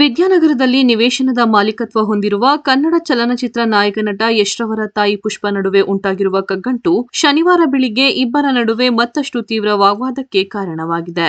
ವಿದ್ಯಾನಗರದಲ್ಲಿ ನಿವೇಶನದ ಮಾಲೀಕತ್ವ ಹೊಂದಿರುವ ಕನ್ನಡ ಚಲನಚಿತ್ರ ನಾಯಕ ನಟ ಯಶ್ ರವರ ತಾಯಿ ಪುಷ್ಪ ನಡುವೆ ಉಂಟಾಗಿರುವ ಕಗ್ಗಂಟು ಶನಿವಾರ ಬೆಳಿಗ್ಗೆ ಇಬ್ಬರ ನಡುವೆ ಮತ್ತಷ್ಟು ತೀವ್ರ ವಾಗ್ವಾದಕ್ಕೆ ಕಾರಣವಾಗಿದೆ.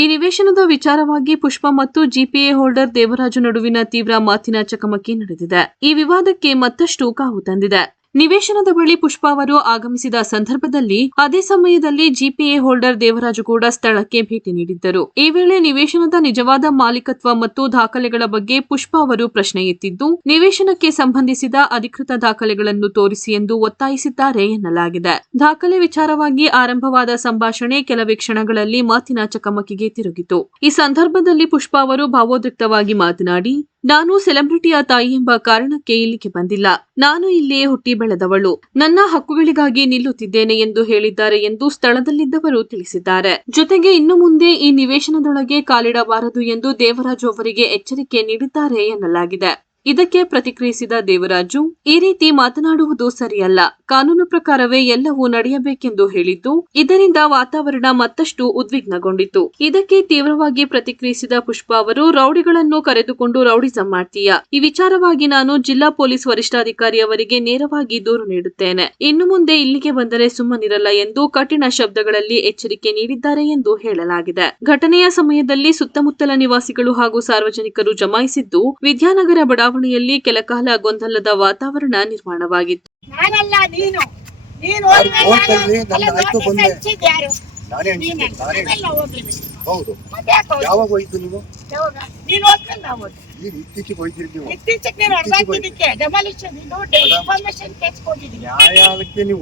ಈ ನಿವೇಶನದ ವಿಚಾರವಾಗಿ ಪುಷ್ಪ ಮತ್ತು ಜಿಪಿಎ ಹೋಲ್ಡರ್ ದೇವರಾಜು ನಡುವಿನ ತೀವ್ರ ಮಾತಿನ ಚಕಮಕಿ ನಡೆದಿದೆ. ಈ ವಿವಾದಕ್ಕೆ ಮತ್ತಷ್ಟು ಕಾವು ತಂದಿದೆ. ನಿವೇಶನದ ಬಳಿ ಪುಷ್ಪ ಅವರು ಆಗಮಿಸಿದ ಸಂದರ್ಭದಲ್ಲಿ ಅದೇ ಸಮಯದಲ್ಲಿ ಜಿಪಿಎ ಹೋಲ್ಡರ್ ದೇವರಾಜು ಕೂಡ ಸ್ಥಳಕ್ಕೆ ಭೇಟಿ ನೀಡಿದ್ದರು. ಈ ವೇಳೆ ನಿವೇಶನದ ನಿಜವಾದ ಮಾಲೀಕತ್ವ ಮತ್ತು ದಾಖಲೆಗಳ ಬಗ್ಗೆ ಪುಷ್ಪ ಅವರು ಪ್ರಶ್ನೆ ಎತ್ತಿದ್ದು, ನಿವೇಶನಕ್ಕೆ ಸಂಬಂಧಿಸಿದ ಅಧಿಕೃತ ದಾಖಲೆಗಳನ್ನು ತೋರಿಸಿ ಎಂದು ಒತ್ತಾಯಿಸಿದ್ದಾರೆ ಎನ್ನಲಾಗಿದೆ. ದಾಖಲೆ ವಿಚಾರವಾಗಿ ಆರಂಭವಾದ ಸಂಭಾಷಣೆ ಕೆಲವೇ ಕ್ಷಣಗಳಲ್ಲಿ ಮಾತಿನ ಚಕಮಕಿಗೆ ತಿರುಗಿತು. ಈ ಸಂದರ್ಭದಲ್ಲಿ ಪುಷ್ಪ ಅವರು ಭಾವೋದ್ರಿಕ್ತವಾಗಿ ಮಾತನಾಡಿ, ನಾನು ಸೆಲೆಬ್ರಿಟಿಯ ತಾಯಿ ಎಂಬ ಕಾರಣಕ್ಕೆ ಇಲ್ಲಿಗೆ ಬಂದಿಲ್ಲ. ನಾನು ಇಲ್ಲಿಯೇ ಹುಟ್ಟಿ ಬೆಳೆದವಳು. ನನ್ನ ಹಕ್ಕುಗಳಿಗಾಗಿ ನಿಲ್ಲುತ್ತಿದ್ದೇನೆ ಎಂದು ಹೇಳಿದ್ದಾರೆ ಎಂದು ಸ್ಥಳದಲ್ಲಿದ್ದವರು ತಿಳಿಸಿದ್ದಾರೆ. ಜೊತೆಗೆ ಇನ್ನು ಮುಂದೆ ಈ ನಿವೇಶನದೊಳಗೆ ಕಾಲಿಡಬಾರದು ಎಂದು ದೇವರಾಜು ಅವರಿಗೆ ಎಚ್ಚರಿಕೆ ನೀಡಿದ್ದಾರೆ ಎನ್ನಲಾಗಿದೆ. ಇದಕ್ಕೆ ಪ್ರತಿಕ್ರಿಯಿಸಿದ ದೇವರಾಜು, ಈ ರೀತಿ ಮಾತನಾಡುವುದು ಸರಿಯಲ್ಲ. ಕಾನೂನು ಪ್ರಕಾರವೇ ಎಲ್ಲವೂ ನಡೆಯಬೇಕೆಂದು ಹೇಳಿದ್ದು, ಇದರಿಂದ ವಾತಾವರಣ ಮತ್ತಷ್ಟು ಉದ್ವಿಗ್ನಗೊಂಡಿತು. ಇದಕ್ಕೆ ತೀವ್ರವಾಗಿ ಪ್ರತಿಕ್ರಿಯಿಸಿದ ಪುಷ್ಪ ಅವರು, ರೌಡಿಗಳನ್ನು ಕರೆದುಕೊಂಡು ರೌಡಿಸಂ ಮಾಡ್ತೀಯಾ? ಈ ವಿಚಾರವಾಗಿ ನಾನು ಜಿಲ್ಲಾ ಪೊಲೀಸ್ ವರಿಷ್ಠಾಧಿಕಾರಿ ಅವರಿಗೆ ನೇರವಾಗಿ ದೂರು ನೀಡುತ್ತೇನೆ. ಇನ್ನು ಮುಂದೆ ಇಲ್ಲಿಗೆ ಬಂದರೆ ಸುಮ್ಮನಿರಲ್ಲ ಎಂದು ಕಠಿಣ ಶಬ್ದಗಳಲ್ಲಿ ಎಚ್ಚರಿಕೆ ನೀಡಿದ್ದಾರೆ ಎಂದು ಹೇಳಲಾಗಿದೆ. ಘಟನೆಯ ಸಮಯದಲ್ಲಿ ಸುತ್ತಮುತ್ತಲ ನಿವಾಸಿಗಳು ಹಾಗೂ ಸಾರ್ವಜನಿಕರು ಜಮಾಯಿಸಿದ್ದು, ವಿದ್ಯಾನಗರ ಬಡಾವಣೆಯಲ್ಲಿ ಕೆಲಕಾಲ ಗೊಂದಲದ ವಾತಾವರಣ ನಿರ್ಮಾಣವಾಗಿತ್ತು.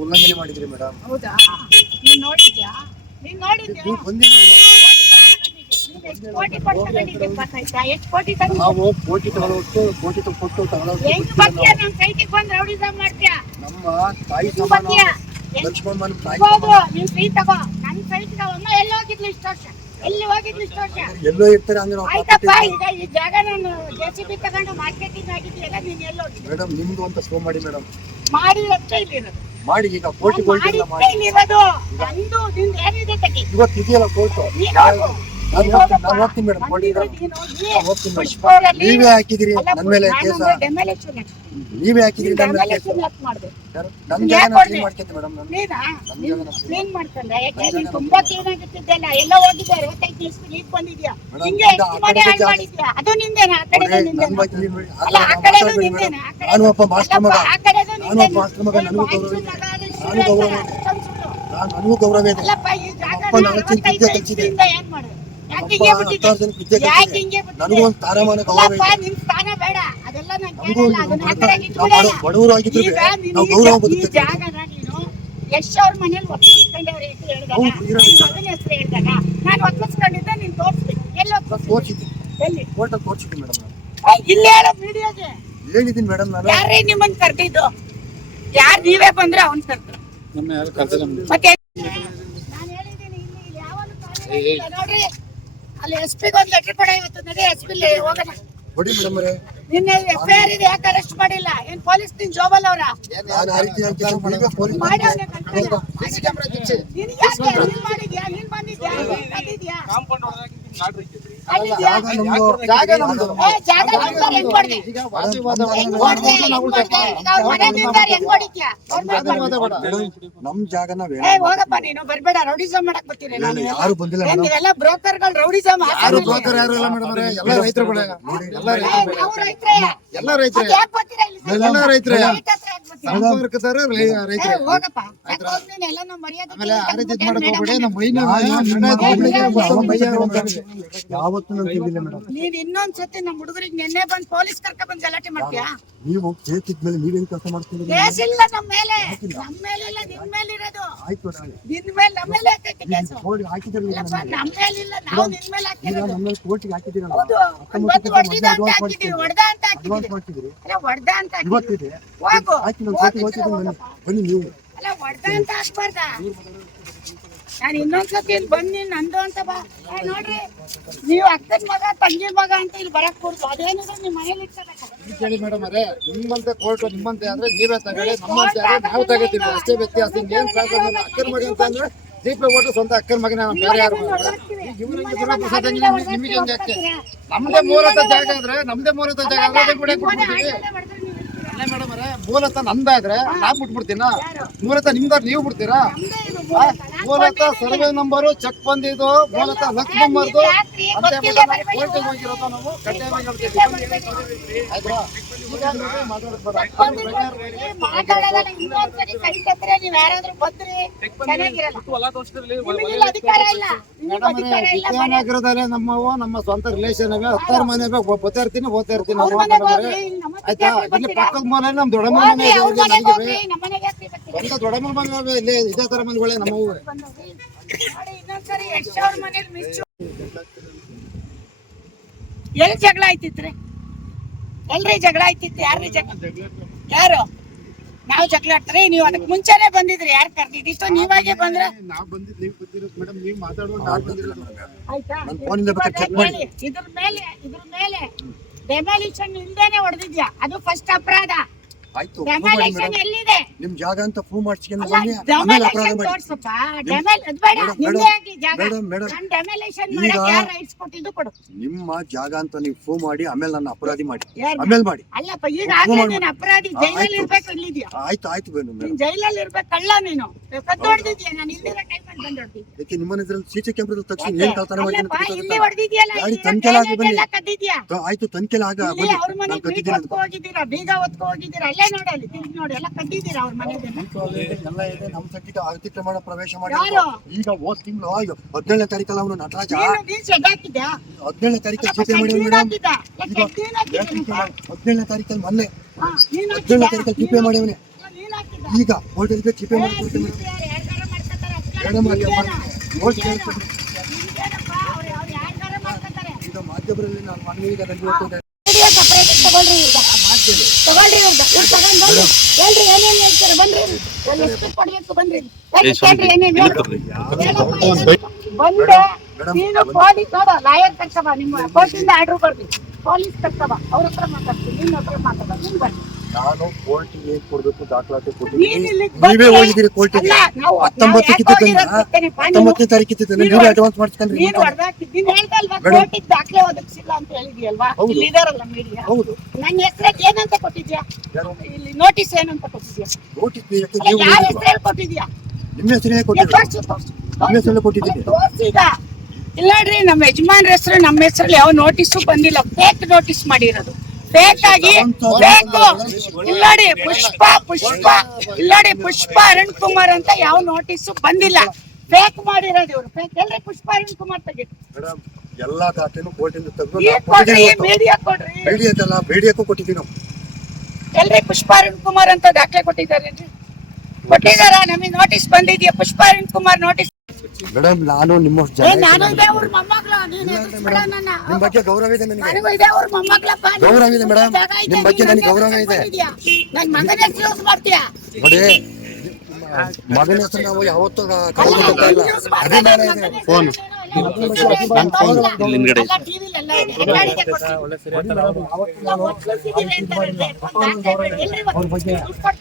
ಉಲ್ಲಂಘನೆ ಮಾಡಿದ್ರಿ ಮೇಡಮ್. ನಾವು ಕೋಟಿ ತಗೊಳ್ಳೋಷ್ಟು ಕೋಟಿ ಕೊಟ್ಟು ನಮ್ಮ ತಾಯಿ ಸಮಾನ ಲಕ್ಷ್ಮಮ್ಮನ ತಾಯಿ ಎಲ್ಲೋ ಇರ್ತಾರೆ ಮೇಡಮ್. ನಿಮ್ದು ಅಂತ ಸ್ಲೋ ಮಾಡಿ ಮೇಡಮ್, ಮಾಡಿ ಈಗ ಕೋಟಿ ಇವತ್ತು ಇದೆಯಲ್ಲ ಕೋರ್ಟು. ನಾನು ಹೋಗ್ತೀನಿ ಮೇಡಮ್, ನೀವೇ ಹಾಕಿದಿರಿ ನನ್ನ ಮೇಲೆ ಕೇಸ, ನೀವೇ ಹಾಕಿದಿರಿ ನನ್ನ ಮೇಲೆ ಕೇಸ. ನನ್ ಜಾಗ ಕ್ಲೀನ್ ಮಾಡ್ಕೊಂಡೆ ಮೇಡಮ್. ನಾನು ಒಬ್ಬ ಮಾಸ್ಟರ್ ಮಗ, ನನಗೂ ಗೌರವ ಇದೆ. ಅಪ್ಪ ನಾಲ್ಕು ವಿದ್ಯೆ ಕಲಿಸಿದೆ, ನನಗೂ ಒಂದು ಸ್ಥಾನಮಾನ ಗೌರವ ಇದೆ. ಬಡವರು ಆಗಿದ್ರೆ ನಾವು ಗೌರವ ಬದುಕ್ತೇವೆ. ಯಶ್ ಅವ್ರ ಮನೇಲಿ ಒಪ್ಪಿಸ್ಕೊಂಡವ್ರೆ ಅಂತ ಹೇಳಿದಾಗ ಮಗನ ಹೆಸರು ಹೇಳಿದಾಗ ನಾನು ಒಪ್ಪಿಸ್ಕೊಂಡಿದ್ದೆ. ನೀನ್ ತೋರಿಸ್ತೀನಿ, ಎಲ್ಲಿ ತೋರಿಸಿದ್ದೀನಿ, ಎಲ್ಲಿ ಕೋರ್ಟಲ್ಲಿ ತೋರಿಸಿದ್ದೀನಿ ಮೇಡಮ್. ಇಲ್ಲಿ ಹೇಳೋ ಮೀಡಿಯಾಗೆ ಹೇಳಿದ್ದೀನಿ ಮೇಡಮ್. ನಾನು ಯಾರೇ ನಿಮ್ಮನ್ನ ಕರೆದಿದ್ದು? ಯಾರು ನೀವೇ ಬಂದ್ರೆ ಅವ್ನ್ ಕರ್ದ್ರು. ಮತ್ತೆ ನಾನು ಹೇಳಿದ್ದೀನಿ, ಇಲ್ಲಿ ಯಾವನು ನೋಡ್ರಿ, ಅಲ್ಲಿ SP ಒಂದು ಲೆಟರ್ ಕೊಡ. ಇವತ್ತು ನಡಿ SP ಹೋಗೋಣ. ಕೊಡಿ ಮೇಡಮ್. ನಿನ್ನೆ FIR ಇದೆ, ಯಾಕೆ ಅರೆಸ್ಟ್ ಮಾಡಿಲ್ಲ? ಏನ್ ಪೊಲೀಸ್ ನಿನ್ ಜೋಬಲ್ ಅವರ ನಮ್ ಜಾಗನ ಹೋಗಪ್ಪ, ನೀನು ಬರ್ಬೇಡ. ರೌಡಿಸಮ್ ಮಾಡಕ್ ಬರ್ತೀನಿ ನಾನು. ಯಾರು ಬಂದಿಲ್ಲ. ನೀವೆಲ್ಲ ಬ್ರೋಕರ್ಗಳು ರೌಡಿಸಮ್. ಯಾರು ಬ್ರೋಕರ್ ಯಾರು ಇಲ್ಲ ಮೇಡಮ್. ಎಲ್ಲ ರೈತರುಗಳೇ, ಎಲ್ಲ ರೈತರೇ, ಎಲ್ಲ ರೈತರೇ, ಸಂಪರ್ಕದಾರ ರೈತರೇ. ಹೋಗಪ್ಪ, ಆಮೇಲೆ ಆ ರೀತಿ ಮಾಡಕ್ ಹೋಗ್ಬೇಡಿ. ನಮ್ಮ ಯಾವತ್ತೂ ನಾನು ತಿಳಿದಿಲ್ಲ ಮೇಡಮ್. ನೀನ್ ಇನ್ನೊಂದ್ಸತಿ ನಮ್ಮ ಹುಡುಗರಿಗೆ ನಿನ್ನೆ ಬಂದ್ ಪೊಲೀಸ್ ಕರ್ಕ ಬಂದ್ ಗಲಾಟೆ ಮಾಡ್ತೀಯಾ? ನೀವು ಕೇಸಿದ್ಮೇಲೆ ನೀವೇನ್ ಕೆಲಸ ಮಾಡ್ತೀರಿ? ಕೇಸ್ ಇಲ್ಲ ನಮ್ಮ ಮೇಲೆ, ನಮ್ಮ ಮೇಲೆ ಇಲ್ಲ, ನಿನ್ ಮೇಲೆ ಇರೋದು. ಆಯ್ತು, ನಿನ್ ಮೇಲೆ ನಮ್ಮ ಮೇಲೆ ಹಾಕೈತಿ ಕೇಸು. ಹಾಕಿದ್ರಲ್ಲ ನಮ್ಮ ಮೇಲೆ ಇಲ್ಲ, ನಾವು ನಿನ್ ಮೇಲೆ ಹಾಕಿರೋದು. ನಮ್ಮ ಕೋರ್ಟಿಗೆ ಹಾಕಿದಿರಲ್ಲ. ಹೌದು, ಹೊಡೆದ ಅಂತ ಹಾಕಿದೀವಿ, ಹೊಡೆದ ಅಂತ ಹಾಕಿದೀವಿ. ಅಲ್ಲ ಹೊಡೆದ ಅಂತ ಇವತ್ತಿದೆ. ಹೋಗು, ಬನ್ನಿ ನೀವು. ಅಲ್ಲ ಹೊಡೆದ ಅಂತ ಹಾಕ್ಬಾರ್ದ? ನಾನು ಇನ್ನೊಂದ್ಸತಿ ಇಲ್ಲಿ ಬಂದು ನಂದು ಅಂತ ಬಾ. ನೋಡ್ರಿ, ನೀವು ಅಕ್ಕನ ಮಗ ತಂಗಿ ಮಗ ಅಂತ ಇಲ್ಲಿ ಬರಕ್ ಕೊಡ್ತು. ಅದೇನಿದ್ರೆ ನಿಮ್ ಮನೇಲಿ ಕೇಳಿ ಮೇಡಮ್ ಅವರೇ, ನಿಮ್ಮಂತೆ ಕೋರ್ಟ್ ನಿಮ್ಮಂತೆ ಆದ್ರೆ ನೀವೇ ತಗೊಳ್ಳಿ, ನಮ್ಮಂತೆ ಆದ್ರೆ ನಾವು ತಗೋತೀವಿ, ಅಷ್ಟೇ ವ್ಯತ್ಯಾಸ. ಏನ್ ಪ್ರಾಬ್ಲಮ್ ಇಲ್ಲ. ಅಕ್ಕನ ಮಗ ಅಂತ ಅಂದ್ರೆ ದೀಪ ಓಟು ಸ್ವಂತ ಅಕ್ಕನ ಮಗನ ಬೇರೆ ಯಾರು ನಿಮಗೆ ಹೆಂಗೆ ಯಾಕೆ ನಮ್ದೇ ಮೂಲತಃ ಜಾಗ ಆದ್ರೆ ಅದೇ ಕೂಡ ಬಿಟ್ಬಿಡ್ತೀವಿ ಅಲ್ಲೇ ಮೇಡಮ್ ಅವರೇ ಮೂಲತಃ ನಂದಾದ್ರೆ ನಾವ್ ಬಿಟ್ಬಿಡ್ತೀನ ಮೂಲತಃ ನಿಮ್ದಾರ್ ನೀವು ಬಿಡ್ತೀರಾ ಮೂಲತಃ ಸರ್ವೆ ನಂಬರು ಚೆಕ್ ಬಂದಿದ್ದು ಮೂಲತಃ ಲಕ್ಷ್ಮಮ್ಮರ್ದು ಅಂತ ಕೋರ್ಟಿಗೆ ಹೋಗಿರೋದು ನಾವು ಕಡ್ಡಾಯವಾಗಿ ಹೇಳ್ತೀವಿ ಆಯ್ತಾ ಮಾತಾಡೋದನ್ನ ಇನ್ನೊಂದ್ಸರಿ ಕೈ ತದ್ರೆ ನೀವ್ ಯಾರಾದ್ರೂ ಬಂದ್ರಿ ಚೆನ್ನಾಗಿರಲ್ಲ ಅಧಿಕಾರ ಇಲ್ಲ ವಿದ್ಯಾನಗರದಲ್ಲೇ ನಮ್ಮ ಸ್ವಂತ ರಿಲೇಷನ್ ಅವೆ 10 ಮನೆ ಓದ್ತಾ ಇರ್ತೀನಿ ಆಯ್ತಾ ಇಲ್ಲಿ ಪಕ್ಕದ ಮನೆ ನಮ್ ದೊಡ್ಡಮ್ಮನ ಮನೆ ಸ್ವಂತ ದೊಡ್ಡಮ್ಮನ ಮನೆ ಇಲ್ಲೇ ಇದೇ ತರ ಮನೆಗಳೇ ನಮ್ಮವು ಎಲ್ಲಿ ಜಗಳ ಆಯ್ತಿತ್ರಿ ಎಲ್ರಿ ಜಗಳ ಆಯ್ತಿತ್ತು ಯಾರು ನಾವು ಜಗಳ ಆಡ್ತಾರೆ ನೀವು ಅದಕ್ಕೆ ಮುಂಚೆನೆ ಬಂದಿದ್ರಿ ಯಾರು ಕರ್ದಿದ್ದಿತ್ತು ನೀವಾಗೆ ಬಂದ್ರೆ ನಾವು ಬಂದಿದ್ದು ನೀವು ಬಂದಿರೋದು ಮೇಡಮ್ ನೀವು ಮಾತಾಡುವಾಗ ನಾವು ಬಂದಿರೋದು ಆಯ್ತಾ ನನ್ನ ಫೋನಿಂದ ಬೇಕಾದ್ರೆ ಚೆಕ್ ಮಾಡಿ ಇದ್ರ ಮೇಲೆ ಡೆಮಾಲಿಷನ್ ಇಲ್ದೇನೆ ಹೊಡೆದಿದ್ಯಾ ಅದು ಫಸ್ಟ್ ಅಪರಾಧ ಆಯ್ತು ಡೆಮಾಲಿಷನ್ ಎಲ್ಲಿದೆ ನಿಮ್ ಜಾಗ ಅಂತ ಪ್ರೂವ್ ಮಾಡ್ಸ್ಕೊಂಡು ಬನ್ನಿ ಆಮೇಲೆ ಅಪರಾಧ ಮಾಡಿ ತೋರ್ಸಪ್ಪ ನಿಮ್ದೇ ಆಗಿ ಜಾಗ ಮೇಡಮ್ ನಾನು ಡೆಮಾಲಿಷನ್ ಮಾಡಕ್ಕೆ ಯಾರು ರೈಟ್ಸ್ ಕೊಟ್ಟಿದ್ದು ಕೊಡು ನಿಮ್ಮ ಜಾಗ ಅಂತ ನೀವು ಪ್ರೂವ್ ಮಾಡಿ ಆಮೇಲೆ ನನ್ನ ಅಪರಾಧಿ ಮಾಡಿ ಯಾರು? ಆಮೇಲೆ ಮಾಡಿ ಅಲ್ಲಪ್ಪ ಈಗ ಆಗ್ಲೇ ನೀನು ಅಪರಾಧಿ ಜೈಲಲ್ಲಿ ಇರ್ಬೇಕು ಇಲ್ಲಿದ್ಯಾ ಆಯ್ತು ಮೇಡಮ್ ನೀನ್ ಜೈಲಲ್ಲಿ ಇರ್ಬೇಕು ಕಳ್ಳ ನೀನು ಕದ್ದು ಹೊಡೆದಿದ್ಯಾ ನಾನು ಇಲ್ದಿರ ಟೈಮಲ್ಲಿ ಬಂದು ಹೊಡೆದಿ ಯಾಕೆ ನಿಮ್ಮ ಇದ್ರಲ್ಲಿ ಸಿಸಿ ಕ್ಯಾಮ್ರಾ ತಕ್ಷಣ ಏನ್ ಕಳ್ತನ ಮಾಡಿ ಇಲ್ಲಿ ಹೊಡೆದಿದ್ಯಲ್ಲ ಗಾಡಿ ತನಿಖೆಲಾಗಿ ಬನ್ನಿ ಕದ್ದಿದ್ಯಾ ಆಯ್ತು ತನಿಖೆಲಾಗ ಇಲ್ಲಿ ಅವ್ರ ಮನೆ ಬೀಗ ಹೊತ್ಕೊ ಹೋಗಿದ್ದೀರಾ ಅಲ್ಲೇ ನೋಡಲ್ಲಿ ತಿರ್ಗಿ ನೋಡಿ ಎಲ್ಲ ಕದ್ದಿದ್ದೀರಾ ಅವ್ರ ಮನೆದನ್ನ ಎಲ್ಲ ಇದೆ ನಮ್ಮ ಸಟ್ಟಿಗೆ ಅತಿಕ್ರಮಣ ಪ್ರವೇಶ ಮಾಡಿ ಯಾರು? ಈಗ ಹೋದ ತಿಂಗಳು 17ನೇ ತಾರೀಕಲ್ಲ ಅವನು ನಟರಾಜ ನೀನ್ ಶೆಡ್ ಹಾಕಿದ್ಯಾ 17ನೇ ತಾರೀಕಲ್ಲಿ ಚೀಟಿ ಮಾಡಿ ಮೇಡಮ್ 17ನೇ ತಾರೀಕಲ್ಲಿ ಮೊನ್ನೆ 17ನೇ ತಾರೀಕಲ್ಲಿ ಚಿಪೆ ಮಾಡಿವನೆ ಈಗ ಹೋಟೆಲ್ಗೆ ಚಿಪೆ ಮಾಡಿ ಕೊಡ್ತೇವೆ ಮೇಡಮ್ ಈಗ ಮಾಧ್ಯಮದಲ್ಲಿ ನಾನು ಮನವಿಗೆ ರಲ್ಲಿ ಹೋಗ್ತೇನೆ ತಗೊಳ್ರಿ ಹೇಳ್ರಿ ಏನೇನ್ ಹೇಳ್ತಾರೆ ಬನ್ರಿ ಎಷ್ಟು ಕೊಡ್ಬೇಕು ಬನ್ರಿ ಬಂದೆ ನೀನು ಪೊಲೀಸ್ ನೋಡು ಲಾಯರ್ ಕರ್ಕಬ ನಿಮ್ಮ ಕೋರ್ಟಿಂದ ಆರ್ಡರ್ ಬರ್ದಿ ಪೊಲೀಸ್ ಕರ್ಕಬ ಅವ್ರ ಹತ್ರ ಮಾತಾಡ್ತೀನಿ ನಿನ್ನ ಹತ್ರ ಮಾತಾಡ ನೀನ್ ಬನ್ನಿ ನಾನು ಕೋರ್ಟಿಗೆ ಏನ್ ಕೊಡ್ಬೇಕು ದಾಖಲಾತಿ ಕೊಟ್ಟಿದ್ದೀನಿ ನೀವೇ ಹೋಗಿದ್ದೀರಿ ಕೋರ್ಟಿಗೆ 19ನೇ ತಾರೀಕಿತ್ತು ನೀವೇ ಅಡ್ವಾನ್ಸ್ ಮಾಡಿಸ್ಕೊಂಡ್ರಿ ನೀನು ಹೊಡೆದಾಕಿದ್ದೀನಿ ಹೇಳ್ದಲ್ವಾ ಕೋರ್ಟಿಗೆ ದಾಖಲೆ ಒದಗಿಸಿಲ್ಲ ಅಂತ ಹೇಳಿದ್ಯಲ್ವಾ ಇಲ್ಲಿ ಇದಾರಲ್ಲ ಮೀಡಿಯಾ ಹೌದು ನನ್ನ ಹೆಸರಿಗೆ ಏನಂತ ಕೊಟ್ಟಿದ್ಯಾ ಇಲ್ಲಿ ನೋಟಿಸ್ ಏನಂತ ಕೊಟ್ಟಿದ್ಯಾ ನೋಟಿಸ್ ಯಾರ ಹೆಸರಲ್ಲಿ ಕೊಟ್ಟಿದ್ಯಾ ನಿಮ್ಮ ಹೆಸರೇ ಕೊಟ್ಟಿದ್ದೀನಿ ನಿಮ್ಮ ಹೆಸರಲ್ಲೇ ಕೊಟ್ಟಿದ್ದೀನಿ ತೋರ್ಸೀಗ ಇಲ್ಲ ನೋಡ್ರಿ ನಮ್ಮ ಯಜಮಾನ್ರ ಹೆಸರು ನಮ್ಮ ಹೆಸರಲ್ಲಿ ಯಾವ ನೋಟಿಸ್ ಬಂದಿಲ್ಲ ಫೇಕ್ ನೋಟಿಸ್ ಮಾಡಿರೋದು ಫೇಕ್ ಆಗಿ ಬೇಕು ಇಲ್ಲಡಿ ಪುಷ್ಪ ಇಲ್ಲಡಿ ಪುಷ್ಪ ಅರುಣ್ ಕುಮಾರ್ ಅಂತ ಯಾವ ನೋಟಿಸ್ ಬಂದಿಲ್ಲ ಫೇಕ್ ಮಾಡಿರೋದು ಇವ್ರು ಫೇಕ್ ಎಲ್ರಿ ಪುಷ್ಪ ಅರುಣ್ ಕುಮಾರ್ ತೆಗಿರಿ ಮೇಡಮ್ ಎಲ್ಲಾ ದಾಖಲೆನೂ ಕೋರ್ಟಿಂದ ತೆಗೆದು ಈಗ ಕೊಡ್ರಿ ಮೀಡಿಯಾ ಕೊಡ್ರಿ ಬೇಡಿಯಕ್ಕೂ ಕೊಟ್ಟಿದ್ದೀನಿ ನಾವು ಎಲ್ರಿ ಪುಷ್ಪ ಅರುಣ್ ಕುಮಾರ್ ಅಂತ ದಾಖಲೆ ಕೊಟ್ಟಿದ್ದಾರೆ ಕೊಟ್ಟಿದಾರ ನಮಗೆ ನೋಟಿಸ್ ಬಂದಿದ್ಯಾ ಪುಷ್ಪ ಅರುಣ್ ಕುಮಾರ್ ನೋಟಿಸ್ ಮೇಡಮ್ ನಾನು ನಿಮ್ಮ ನಾನು ಇದೇ ಊರ್ ಮೊಮ್ಮಗಳು ನೀನು ಎದುರಿಸ್ಬೇಡ ನನ್ನ ನಿಮ್ಮ ಬಗ್ಗೆ ಗೌರವ ಇದೆ ನನಗೆ ನನಗೂ ಇದೇ ಊರ್ ಮೊಮ್ಮಗಳಪ್ಪ ಗೌರವ ಇದೆ ಮೇಡಮ್ ನಿಮ್ಮ ಬಗ್ಗೆ ನನಗೆ ಗೌರವ ಇದೆ ನನ್ನ ಮಗನ ಹೆಸರು ಯೂಸ್ ಮಾಡ್ತೀಯಾ ನೋಡಿ ಮಗನ ಹೆಸರು ನಾವು ಯಾವತ್ತೂ ಕಳ್ಕೊಳ್ತಾ ಇಲ್ಲ ಅಭಿಮಾನ ಇದೆ ಫೋನ್ ಅವ್ರ ಬಗ್ಗೆ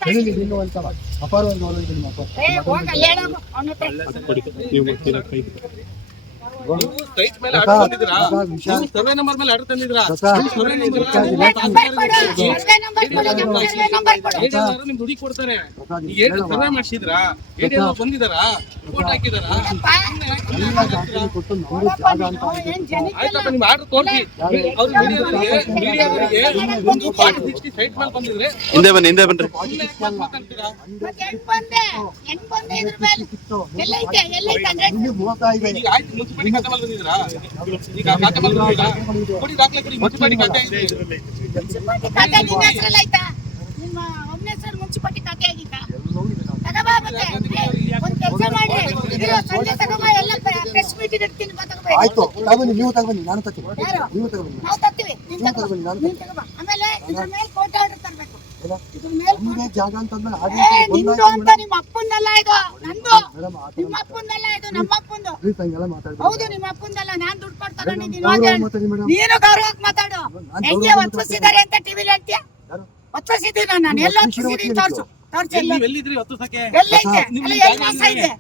ಹೇಳಿದ್ದೀನಿ ಇನ್ನೂ ಒಂದ್ಸಲ ಅಪಾರವಾಗಿ ಗೌರವ ಇದೆ ನಿಮ್ಮ ಅಪ್ಪ ಸರ್ವೆ ನಂಬರ್ ಮೇಲೆ ಆರ್ಡರ್ ತಂದಿದ್ರಾ ನಿಮ್ ದುಡಿ ಕೊಡ್ತಾರೆ ಸರ್ವೆ ಮಾಡಿಸಿದ್ರಾ ಬಂದಿದಾರಾ ರಿಪೋರ್ಟ್ ಹಾಕಿದಾರಾ ಆಯ್ತಪ್ಪ ನಿಮ್ ಆರ್ಡರ್ ತೋರಿಸಿ ಅವ್ರು ಮೀಡಿಯಾದವರಿಗೆ ಒಂದು 40-60 ಸೈಟ್ ಮೇಲೆ ಬಂದಿದ್ರೆ ಹಿಂದೆ ಬನ್ನಿ ಈಗ ಆಯ್ತು ಮುನ್ಸಿಪಾಲಿಟಿ ಖಾತೆ ಮೇಲೆ ಬಂದಿದ್ರಾ ಈಗ ಖಾತೆ ಮೇಲೆ ಬಂದಿಲ್ಲ ಕೊಡಿ ದಾಖಲೆ ಕೊಡಿ ಮುನ್ಸಿಪಾಲಿಟಿ ಖಾತೆ ಇದೆ ಮುನ್ಸಿಪಾಲಿಟಿ ಖಾತೆ ಆಗಿತ್ತಾ ತಗಬಾ ಮತ್ತೆ ಒಂದ್ ಕೆಲಸ ಮಾಡಿ ಸಂಜೆ ತಗಬಾ ಎಲ್ಲ ಪ್ರೆಸ್ ಮೀಟಿಂಗ್ ಇಡ್ತೀನಿ ಆಯ್ತು ತಗೊಬನ್ನಿ ನೀವು ತಗೊಬನ್ನಿ ನಾನು ತರ್ತೀನಿ ನೀವು ತಗೊಬನ್ನಿ ನಾವು ತರ್ತೀವಿ ನೀನ್ ತಗಬಾ ಆಮೇಲೆ ಇದ್ರ ಮೇಲೆ ಕೋರ್ಟ್ ಆರ್ಡರ್ ತರಬೇಕು ಇದ್ರ ಮೇಲೆ ನಿಮ್ಗೆ ಜಾಗ ಅಂತಂದ್ರೆ ನಿಂದು ಅಂತ ನಿಮ್ಮ ಅಪ್ಪಂದಲ್ಲ ಇದು ನಂದು ನಿಮ್ಮ ಅಪ್ಪಂದಲ್ಲ ಇದು ನಮ್ಮ ಅಪ್ಪಂದು ಹೌದು ನಿಮ್ಮ ಅಪ್ಪಂದಲ್ಲ ನಾನ್ ದುಡ್ಡು ಕೊಟ್ಟು ತಗೊಂಡಿದ್ದೀನಿ ನೀನು ಗೌರವಕ್ಕೆ ಮಾತಾಡು ಹೆಂಗೆ ಒತ್ತಿಸಿದ್ದಾರೆ ಅಂತ ಟಿವಿಲಿ ಹೇಳ್ತೀಯ ಒತ್ತಿಸಿದ್ದೀನಿ ನಾನು ಎಲ್ಲ ಒತ್ತಿಸಿದ್ದೀನಿ ತೋರ್ಸು ತೋರ್ಸಿ ಎಲ್ಲ. ನೀವು ಎಲ್ಲಿದ್ರಿ 10 ಸಕೆ ಎಲ್ಲೈತೆ? ಅಲ್ಲ, ಎಲ್ಲಿ ವಾಸ ಇದೆ?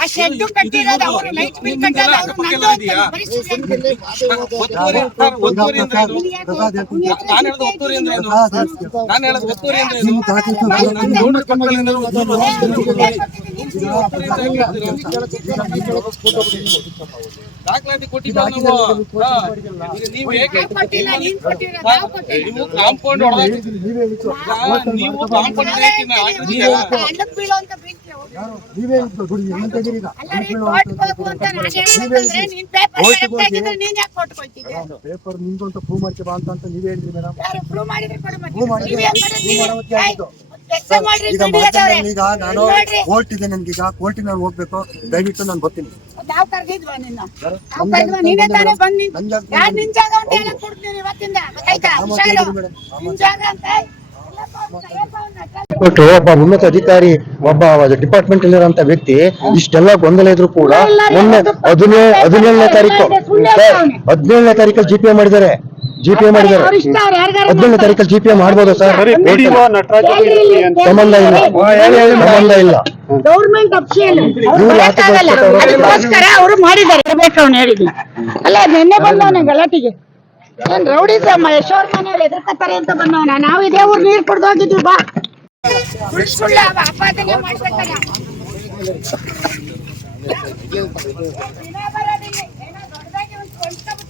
ಆ ಶೆಡ್ ಕಟ್ಟಿರೋದು ಅವರು, ಲೈಟ್ ಬಿಲ್ ಕಟ್ಟೋದು ಅವರು, ನಂದು ಅಂತ ಬರೀ ಸುಳ್ಳು ಹೇಳ್ತಾರೆ. ಒತ್ತುವರಿ ಒತ್ತುವರಿ ಅಂದ್ರೆ ಏನು? ನಾನು ಹೇಳೋದು ಒತ್ತುವರಿ ಅಂದ್ರೆ ಏನು? ನಾನು ಹೇಳೋದು ಒತ್ತುವರಿ ಅಂದ್ರೆ ಏನು? ದಾಖಲಾತಿ ಕೊಟ್ಟಿದ್ದೀವಿ ನಾವು. ಈಗ ನೀವು ಏಕೆ ಕೊಟ್ಟಿಲ್ಲ, ನೀನ್ ಕೊಟ್ಟಿರೋ, ನಾವು ಕೊಟ್ಟಿಲ್ಲ. ನೀವು ಕಾಂಪೌಂಡ್ ನೀವು ಕಾಂಪೌಂಡ್ ಹಳ್ಳಕ್ ಬೀಳೋಂತ ಬೆಂಕಿ ಅವ್ರು. ಅಲ್ಲ ರೀ, ಕೋರ್ಟ್ಗೆ ಹೋಗು ಅಂತ ನಾನು ಹೇಳ್ಬೇಕಂದ್ರೆ ನೀನ್ ಪೇಪರ್ ಕರೆಕ್ಟ್ ಆಗಿದ್ರೆ ನೀನ್ ಯಾಕೆ ಕೋರ್ಟ್ಗೆ ಹೋಗ್ತಿದ್ದೆ? ಪೇಪರ್ ನಿಮ್ದು ಅಂತ ಪ್ರೂವ್ ಮಾಡ್ಕೆ ಬಾ ಅಂತ ನೀವೇ ಹೇಳಿದ್ರಿ ಮೇಡಮ್. ಯಾರು ಪ್ರೂವ್ ಮಾಡಿದ್ರೆ ಕೊಡು ಮತ್ತೆ. ಪ್ರೂವ್ ಮಾಡಿದ್ರೆ ನೀವ್ ಏನ್ ಮಾಡಿದ್ರಿ? ಆಗಿದ್ದು. ಕೆಲಸ ಮಾಡ್ರಿ, ಈಗ ದುಡಿಯೋದವ್ರೆ. ಈಗ ನಾನು ಕೋರ್ಟ್ ಇದೆ, ನನ್ಗೀಗ ಕೋರ್ಟಿಗೆ ನಾನು ಹೋಗ್ಬೇಕು, ದಯವಿಟ್ಟು ನಾನು ಬರ್ತೀನಿ. ನಾವ್ ಕರ್ದಿದ್ವಾ ನಿನ್ನ? ನಾವ್ ಕರ್ದ್ವಾ? ನೀನೇ ತಾನೇ ಬಂದ್ ಯಾರು ನಿನ್ ಜಾಗ ಅಂತ ಹೇಳಕ್ ಕೊಡ್ತೀನಿ ಇವತ್ತಿಂದ, ಗೊತ್ತಾಯ್ತಾ? ಹುಷಾರು. ನಿನ್ ಜಾಗ ಅಂತ ಕೊಟ್ಟು ಒಬ್ಬ ಉನ್ನತ ಅಧಿಕಾರಿ, ಒಬ್ಬ ಡಿಪಾರ್ಟ್ಮೆಂಟ್ ಅಲ್ಲಿರುವಂತ ವ್ಯಕ್ತಿ ಇಷ್ಟೆಲ್ಲ ಗೊಂದಲ ಇದ್ರು ಕೂಡ ಮೊನ್ನೆ 17ನೇ ತಾರೀಕಲ್ಲಿ ಜಿಪಿಎ ಮಾಡಿದ್ದಾರೆ. 17ನೇ ತಾರೀಕಲ್ಲಿ ಜಿಪಿಎ ಮಾಡ್ಬೋದಾ ಸರ್? ಸಂಬಂಧ ಇಲ್ಲ. ಗೌರ್ಮೆಂಟ್ ಅಫಿಷಿಯಲ್ ಅದಕ್ಕೋಸ್ಕರ ಅವರು ಮಾಡಿದ್ದಾರೆ. ಅವ್ನು ಹೇಳಿದ್ನ ಅಲ್ಲ, ನಿನ್ನೆ ಬಂದವನ ಗಲಾಟಿಗೆ ಏನ್ ರೌಡಿಸಮ್ಮ, ಯಶೋರ್ ಮನೆಯಲ್ಲಿ ಎದುರ್ಕತ್ತಾರೆ ಅಂತ ಬಂದವನ. ನಾವು ಇದೇ ಊರ್ ನೀರ್ ಕುಡ್ದು ಹೋಗಿದ್ವಿ. ಬಾ ಸುಳ್ಳು ಆಪಾದನೆ ಮಾಡ್ಬೇಕಲ್ಲ.